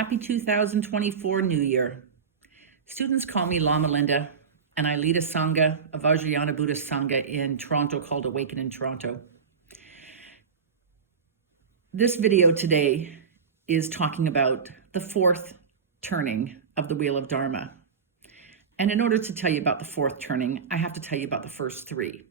Happy 2024 New Year. Students call me Lama Linda, and I lead a Sangha, a Vajrayana Buddhist Sangha in Toronto called Awaken in Toronto. This video today is talking about the fourth turning of the Wheel of Dharma. And in order to tell you about the fourth turning, I have to tell you about the first three.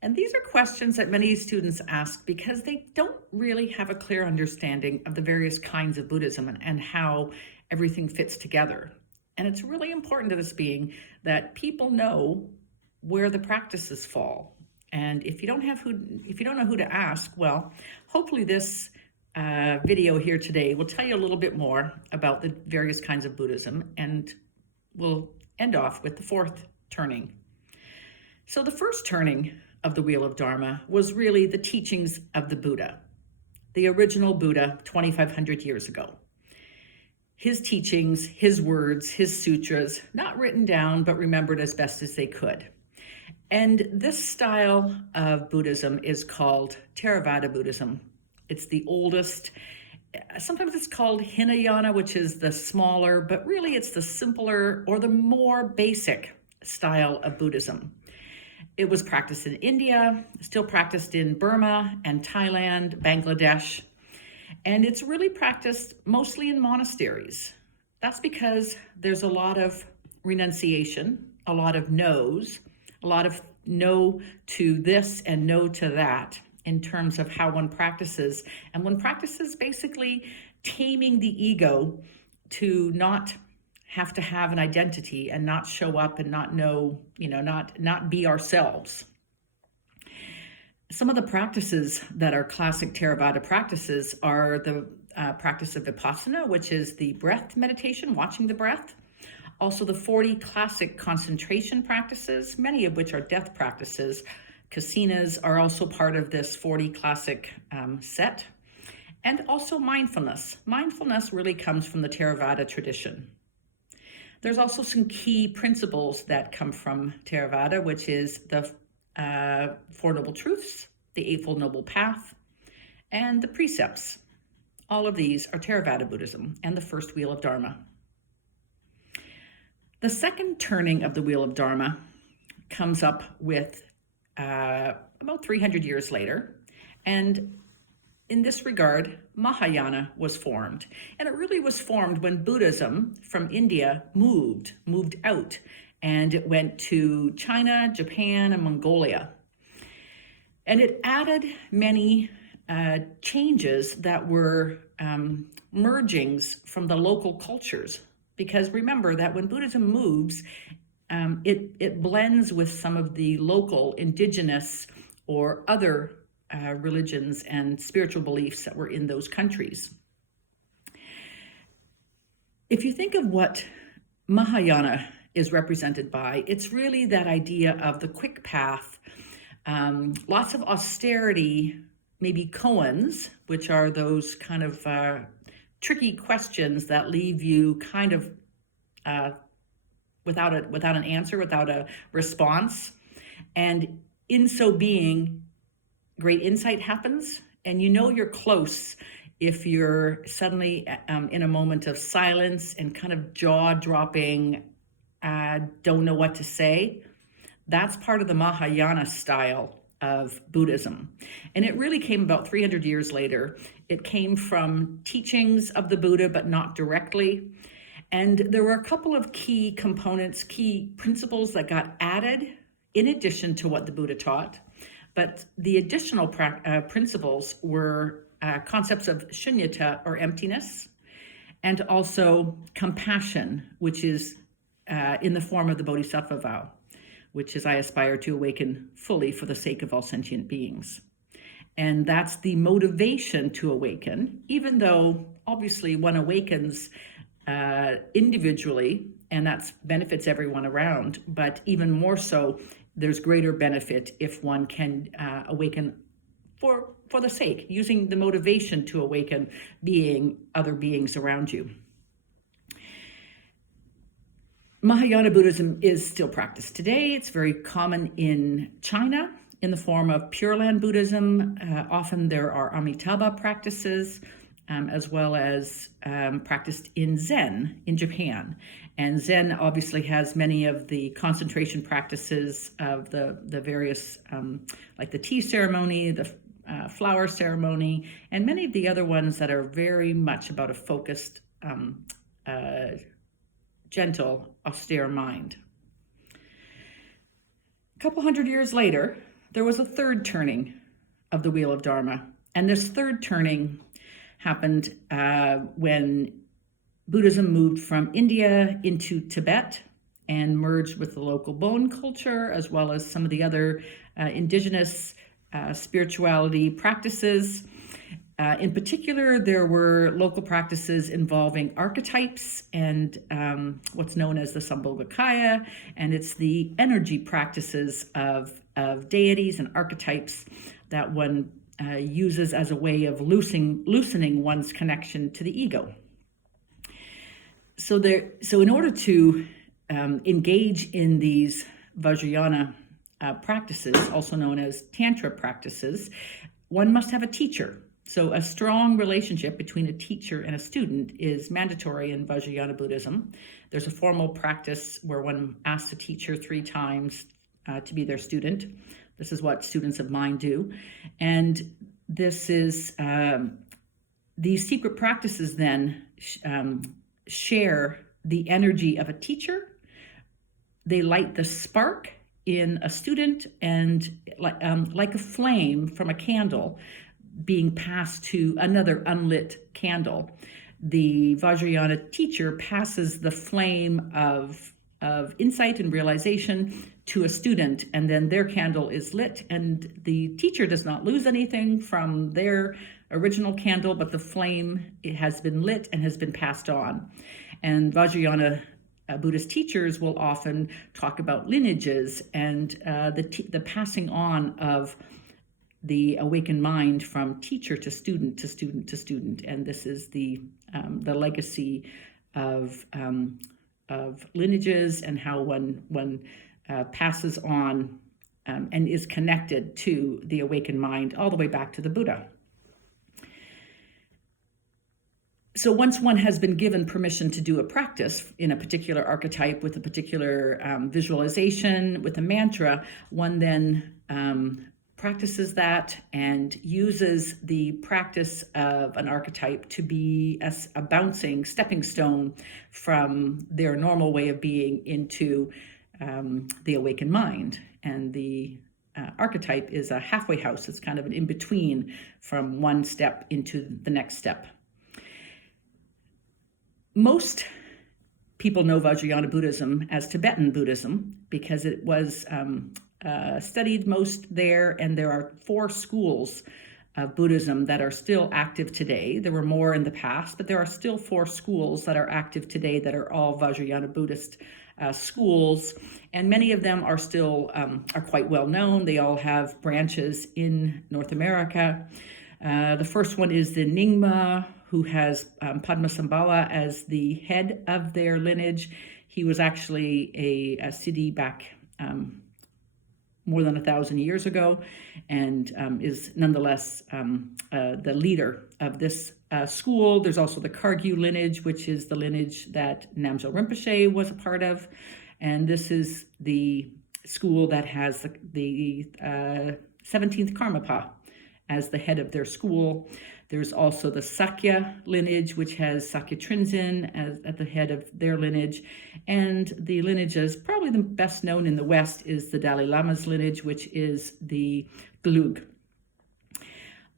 And these are questions that many students ask because they don't really have a clear understanding of the various kinds of Buddhism and how everything fits together. And it's really important to this being that people know where the practices fall. And if you don't know who to ask, well, hopefully this video here today will tell you a little bit more about the various kinds of Buddhism, and we'll end off with the fourth turning. So the first turning of the Wheel of Dharma was really the teachings of the Buddha, the original Buddha 2,500 years ago. His teachings, his words, his sutras, not written down, but remembered as best as they could. And this style of Buddhism is called Theravada Buddhism. It's the oldest. Sometimes it's called Hinayana, which is the smaller, but really it's the simpler or the more basic style of Buddhism. It was practiced in India, still practiced in Burma and Thailand, Bangladesh, and it's really practiced mostly in monasteries. That's because there's a lot of renunciation, a lot of no's, a lot of no to this and no to that in terms of how one practices. And one practices basically taming the ego to not have to have an identity and not show up and not know, not be ourselves. Some of the practices that are classic Theravada practices are the practice of Vipassana, which is the breath meditation, watching the breath. Also the 40 classic concentration practices, many of which are death practices. Kasinas are also part of this 40 classic set. And also mindfulness. Mindfulness really comes from the Theravada tradition. There's also some key principles that come from Theravada, which is the Four Noble Truths, the Eightfold Noble Path, and the precepts. All of these are Theravada Buddhism and the first Wheel of Dharma. The second turning of the Wheel of Dharma comes up with about 300 years later, and in this regard, Mahayana was formed. And it really was formed when Buddhism from India moved out, and it went to China, Japan, and Mongolia. And it added many changes that were mergings from the local cultures. Because remember that when Buddhism moves, it blends with some of the local indigenous or other religions and spiritual beliefs that were in those countries. If you think of what Mahayana is represented by, it's really that idea of the quick path, lots of austerity, maybe koans, which are those kind of tricky questions that leave you kind of without an answer, without a response. And in so being, great insight happens, and you're close if you're suddenly in a moment of silence and kind of jaw-dropping, don't know what to say. That's part of the Mahayana style of Buddhism. And it really came about 300 years later. It came from teachings of the Buddha, but not directly. And there were a couple of key components, key principles that got added in addition to what the Buddha taught. But the additional principles were concepts of shunyata, or emptiness, and also compassion, which is in the form of the Bodhisattva vow, which is I aspire to awaken fully for the sake of all sentient beings. And that's the motivation to awaken, even though obviously one awakens individually, and that benefits everyone around, but even more so, there's greater benefit if one can awaken for the sake, using the motivation to awaken being other beings around you. Mahayana Buddhism is still practiced today. It's very common in China in the form of Pure Land Buddhism. Often there are Amitabha practices. as well as practiced in Zen in Japan. And Zen obviously has many of the concentration practices of the various, like the tea ceremony, the flower ceremony, and many of the other ones that are very much about a focused, gentle, austere mind. A couple hundred years later, there was a third turning of the wheel of Dharma. And this third turning happened when Buddhism moved from India into Tibet and merged with the local Bon culture, as well as some of the other indigenous spirituality practices. In particular, there were local practices involving archetypes and what's known as the Sambhogakaya, and it's the energy practices of deities and archetypes that one uses as a way of loosening one's connection to the ego. So in order to engage in these Vajrayana practices, also known as Tantra practices, one must have a teacher. So a strong relationship between a teacher and a student is mandatory in Vajrayana Buddhism. There's a formal practice where one asks a teacher 3 times to be their student. This is what students of mine do. And this is, these secret practices then share the energy of a teacher. They light the spark in a student, and like a flame from a candle being passed to another unlit candle, the Vajrayana teacher passes the flame of insight and realization to a student, and then their candle is lit, and the teacher does not lose anything from their original candle, but the flame, it has been lit and has been passed on. And Vajrayana Buddhist teachers will often talk about lineages and the passing on of the awakened mind from teacher to student to student to student, and this is the legacy of lineages and how one passes on and is connected to the awakened mind all the way back to the Buddha. So once one has been given permission to do a practice in a particular archetype with a particular visualization, with a mantra, one then practices that and uses the practice of an archetype to be a bouncing stepping stone from their normal way of being into the awakened mind. And the archetype is a halfway house. It's kind of an in-between from one step into the next step. Most people know Vajrayana Buddhism as Tibetan Buddhism because it was studied most there, and there are 4 schools of Buddhism that are still active today. There were more in the past, but there are still 4 schools that are active today that are all Vajrayana Buddhist schools, and many of them are still are quite well known. They all have branches in North America. The first one is the Nyingma, who has Padmasambhava as the head of their lineage. He was actually a Siddhi back more than 1,000 years ago, and is nonetheless the leader of this school. There's also the Kargyu lineage, which is the lineage that Namgyal Rinpoche was a part of, and this is the school that has the 17th Karmapa as the head of their school. There's also the Sakya lineage, which has Sakya Trinzen at the head of their lineage. And the lineages, probably the best known in the West, is the Dalai Lama's lineage, which is the Gelug.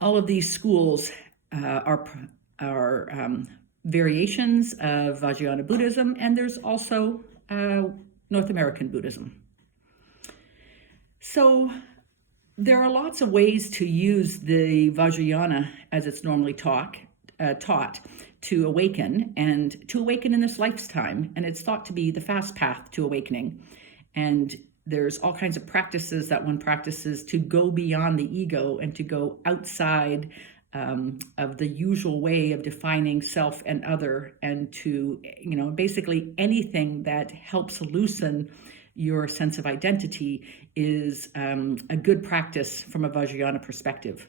All of these schools are variations of Vajrayana Buddhism, and there's also North American Buddhism. So there are lots of ways to use the Vajrayana as it's normally taught to awaken, and to awaken in this lifetime. And it's thought to be the fast path to awakening. And there's all kinds of practices that one practices to go beyond the ego and to go outside of the usual way of defining self and other, and to, basically anything that helps loosen your sense of identity is a good practice from a Vajrayana perspective.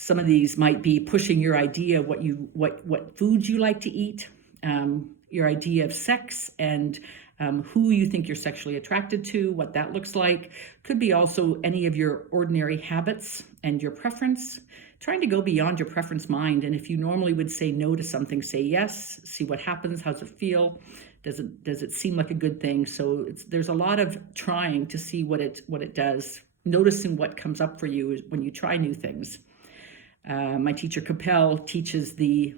Some of these might be pushing your idea of what foods you like to eat, your idea of sex and who you think you're sexually attracted to, what that looks like. Could be also any of your ordinary habits and your preference. Trying to go beyond your preference mind. And if you normally would say no to something, say yes, see what happens, how's it feel? Does it seem like a good thing? So there's a lot of trying to see what it does, noticing what comes up for you when you try new things. My teacher Capel teaches the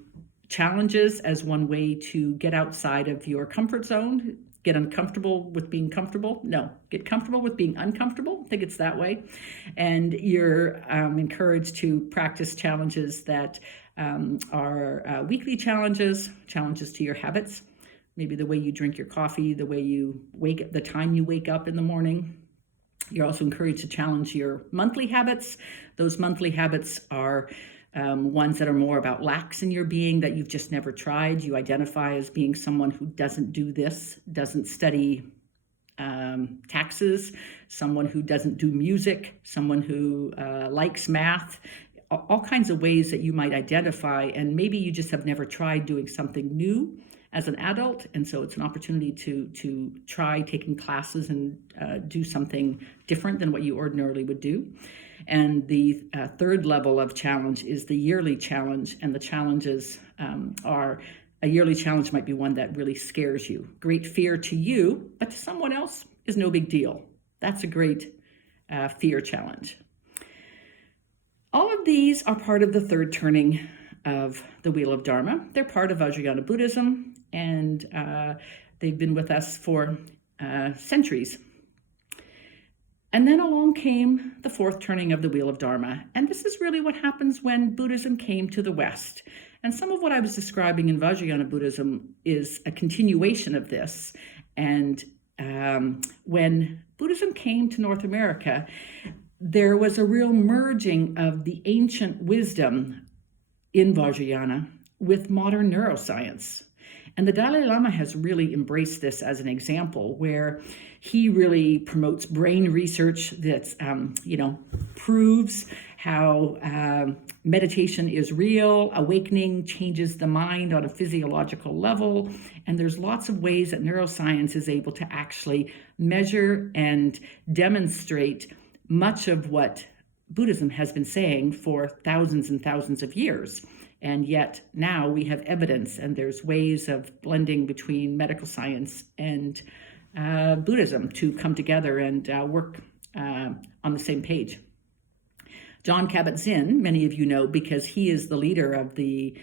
challenges as one way to get outside of your comfort zone, get uncomfortable with being comfortable. No, get comfortable with being uncomfortable. I think it's that way. And you're encouraged to practice challenges that are weekly challenges to your habits. Maybe the way you drink your coffee, the way you the time you wake up in the morning. You're also encouraged to challenge your monthly habits. Those monthly habits are ones that are more about lacks in your being that you've just never tried. You identify as being someone who doesn't do this, doesn't study taxes, someone who doesn't do music, someone who likes math, all kinds of ways that you might identify. And maybe you just have never tried doing something new as an adult, and so it's an opportunity to try taking classes and do something different than what you ordinarily would do. And the third level of challenge is the yearly challenge, and the challenges are, a yearly challenge might be one that really scares you. Great fear to you, but to someone else is no big deal. That's a great fear challenge. All of these are part of the third turning of the Wheel of Dharma. They're part of Vajrayana Buddhism, and they've been with us for centuries. And then along came the fourth turning of the Wheel of Dharma. And this is really what happens when Buddhism came to the West. And some of what I was describing in Vajrayana Buddhism is a continuation of this. And when Buddhism came to North America, there was a real merging of the ancient wisdom in Vajrayana with modern neuroscience. And the Dalai Lama has really embraced this as an example where he really promotes brain research that, proves how meditation is real, awakening changes the mind on a physiological level. And there's lots of ways that neuroscience is able to actually measure and demonstrate much of what Buddhism has been saying for thousands and thousands of years. And yet now we have evidence, and there's ways of blending between medical science and Buddhism to come together and work on the same page. Jon Kabat-Zinn, many of you know, because he is the leader of the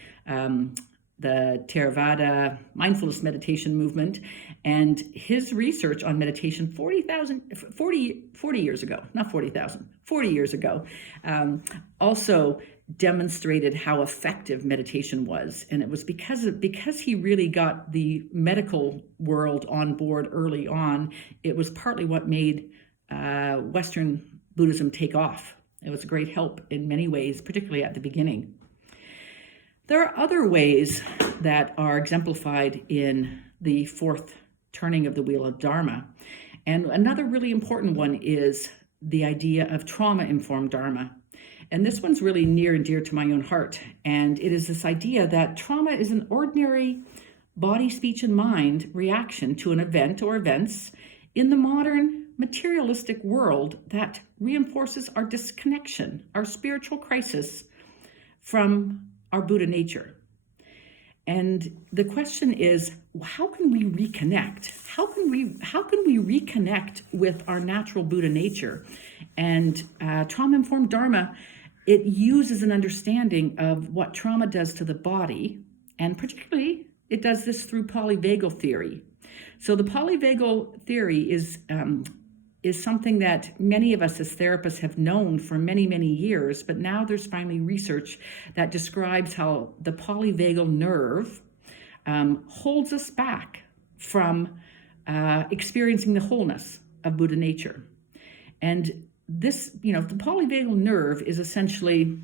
Theravada mindfulness meditation movement, and his research on meditation 40 years ago, not 40,000, 40 years ago, also demonstrated how effective meditation was. And it was because he really got the medical world on board early on. It was partly what made Western Buddhism take off. It was a great help in many ways, particularly at the beginning. There are other ways that are exemplified in the fourth turning of the Wheel of Dharma. And another really important one is the idea of trauma-informed Dharma. And this one's really near and dear to my own heart. And it is this idea that trauma is an ordinary body, speech, and mind reaction to an event or events in the modern materialistic world that reinforces our disconnection, our spiritual crisis from our Buddha nature. And the question is, how can we reconnect? How can we reconnect with our natural Buddha nature? And trauma-informed Dharma, it uses an understanding of what trauma does to the body, and particularly it does this through polyvagal theory. So the polyvagal theory is something that many of us as therapists have known for many, many years, but now there's finally research that describes how the polyvagal nerve holds us back from experiencing the wholeness of Buddha nature. And this, the polyvagal nerve is essentially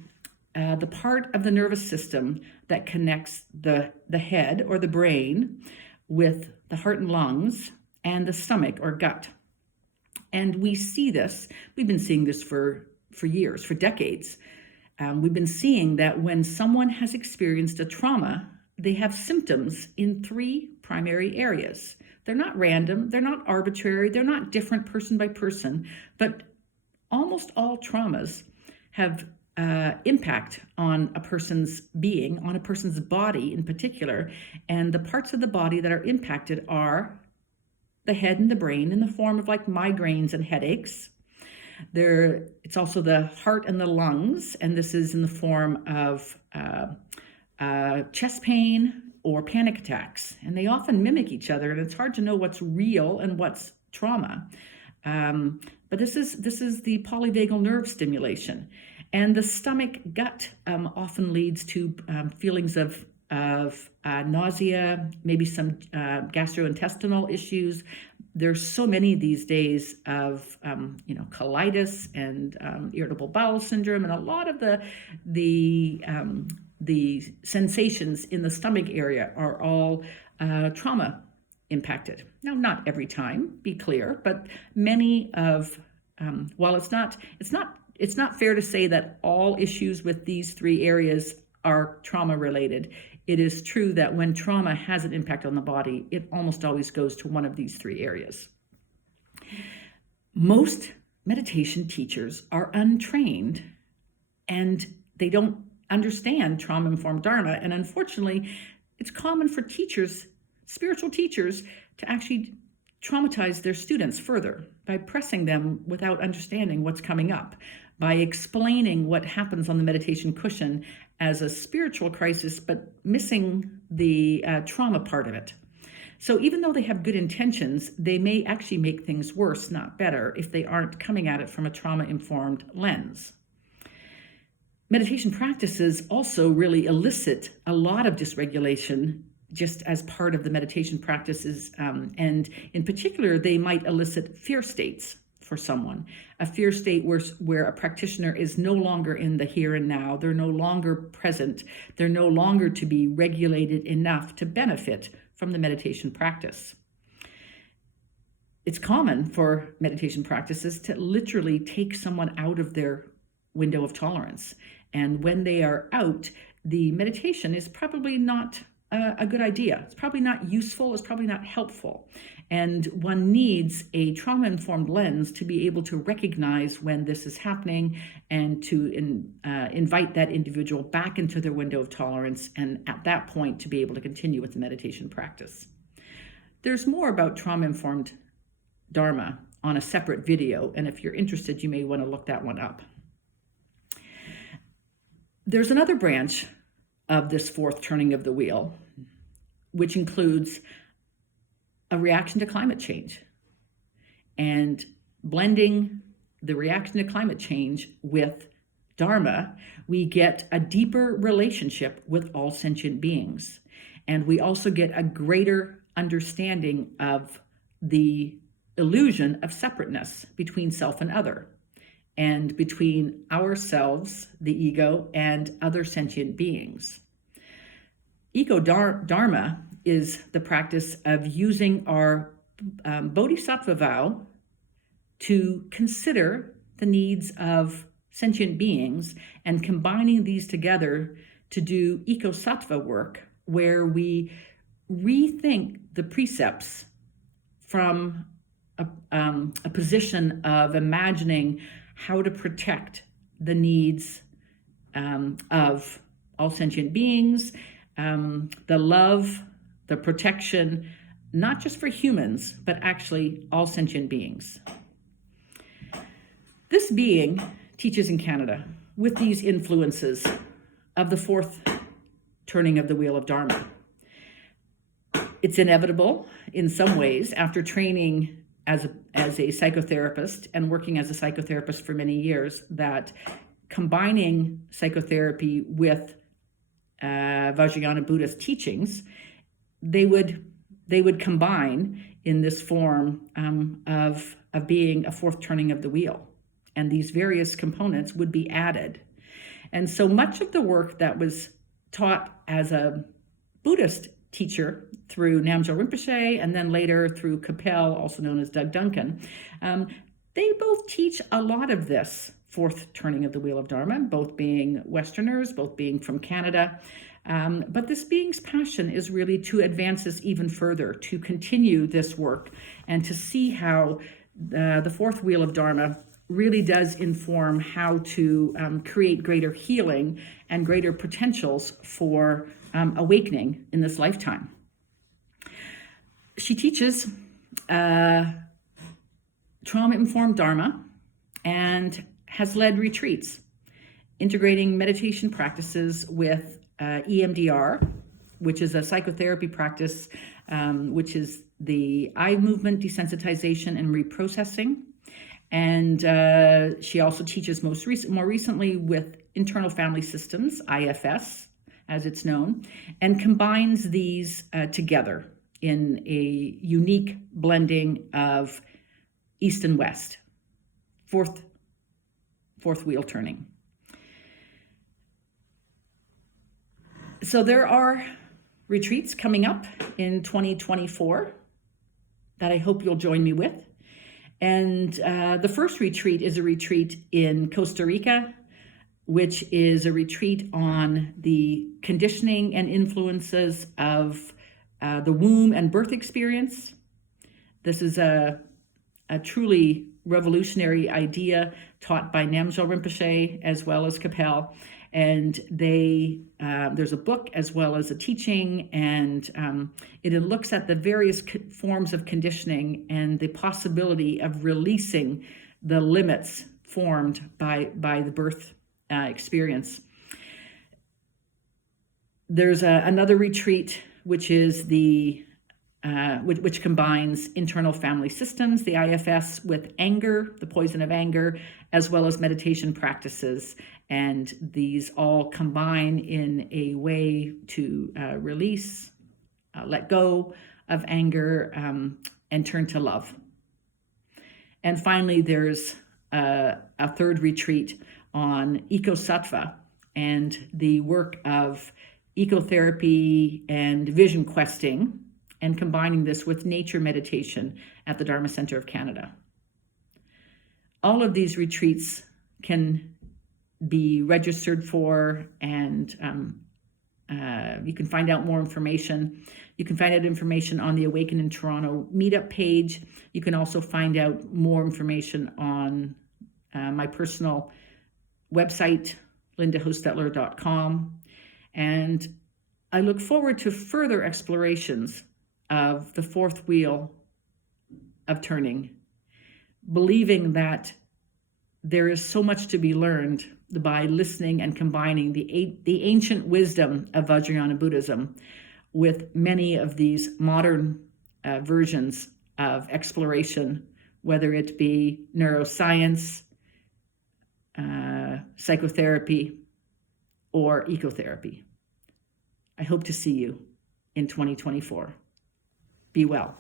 the part of the nervous system that connects the head or the brain with the heart and lungs and the stomach or gut. And we see this, we've been seeing this for years, for decades, We've been seeing that when someone has experienced a trauma, they have symptoms in 3 primary areas. They're not random, they're not arbitrary, they're not different person by person, but almost all traumas have impact on a person's being, on a person's body in particular. And the parts of the body that are impacted are the head and the brain in the form of like migraines and headaches. It's also the heart and the lungs, and this is in the form of chest pain or panic attacks. And they often mimic each other, and it's hard to know what's real and what's trauma. But this is the polyvagal nerve stimulation. And the stomach gut often leads to feelings of nausea, maybe some gastrointestinal issues. There's so many these days of colitis and irritable bowel syndrome, and a lot of the sensations in the stomach area are all trauma impacted. Now, not every time, be clear, but many of while it's not fair to say that all issues with these 3 areas are trauma related. It is true that when trauma has an impact on the body, it almost always goes to one of these 3 areas. Most meditation teachers are untrained and they don't understand trauma-informed Dharma. And unfortunately, it's common for teachers, spiritual teachers, to actually traumatize their students further by pressing them without understanding what's coming up, by explaining what happens on the meditation cushion as a spiritual crisis, but missing the trauma part of it. So even though they have good intentions, they may actually make things worse, not better, if they aren't coming at it from a trauma-informed lens. Meditation practices also really elicit a lot of dysregulation just as part of the meditation practices. And in particular, they might elicit fear states for someone. A fear state where a practitioner is no longer in the here and now. They're no longer present. They're no longer to be regulated enough to benefit from the meditation practice. It's common for meditation practices to literally take someone out of their window of tolerance. And when they are out, the meditation is probably not a good idea. It's probably not useful. It's probably not helpful. And one needs a trauma-informed lens to be able to recognize when this is happening and to invite that individual back into their window of tolerance, and at that point to be able to continue with the meditation practice. There's more about trauma-informed Dharma on a separate video, and if you're interested, you may want to look that one up. There's another branch of this 4th turning of the wheel, which includes a reaction to climate change. And blending the reaction to climate change with Dharma, we get a deeper relationship with all sentient beings. And we also get a greater understanding of the illusion of separateness between self and other, and between ourselves, the ego, and other sentient beings. Ego Dharma is the practice of using our bodhisattva vow to consider the needs of sentient beings and combining these together to do eco-sattva work, where we rethink the precepts from a position of imagining how to protect the needs of all sentient beings, the love, the protection, not just for humans, but actually all sentient beings. This being teaches in Canada with these influences of the 4th turning of the wheel of Dharma. It's inevitable in some ways after training as a psychotherapist and working as a psychotherapist for many years, that combining psychotherapy with Vajrayana Buddhist teachings, they would combine in this form of being a 4th turning of the wheel, and these various components would be added. And so much of the work that was taught as a Buddhist teacher through Namgyal Rinpoche, and then later through Capel, also known as Doug Duncan, They both teach a lot of this fourth turning of the wheel of Dharma, both being Westerners, both being from Canada. But this being's passion is really to advance this even further, to continue this work, and to see how the fourth wheel of Dharma really does inform how to create greater healing and greater potentials for awakening in this lifetime. She teaches trauma-informed Dharma and has led retreats, integrating meditation practices with EMDR, which is a psychotherapy practice, which is the eye movement desensitization and reprocessing. And she also teaches more recently with internal family systems, IFS, as it's known, and combines these together in a unique blending of East and West, fourth wheel turning. So there are retreats coming up in 2024 that I hope you'll join me with. And the first retreat is a retreat in Costa Rica, which is a retreat on the conditioning and influences of the womb and birth experience. This is a truly revolutionary idea taught by Namgyal Rinpoche as well as Kapel. And there's a book as well as a teaching, and it looks at the various forms of conditioning and the possibility of releasing the limits formed by the birth experience. There's another retreat which is which combines internal family systems, the IFS, with anger, the poison of anger, as well as meditation practices. And these all combine in a way to release, let go of anger, and turn to love. And finally, there's a third retreat on eco-sattva and the work of ecotherapy and vision questing, and combining this with nature meditation at the Dharma Center of Canada. All of these retreats can be registered for, and you can find out more information. You can find out information on the Awaken in Toronto meetup page. You can also find out more information on my personal website, lindahostetler.com. And I look forward to further explorations of the fourth wheel of turning, believing that there is so much to be learned by listening and combining the ancient wisdom of Vajrayana Buddhism with many of these modern versions of exploration, whether it be neuroscience, psychotherapy, or ecotherapy. I hope to see you in 2024. Be well.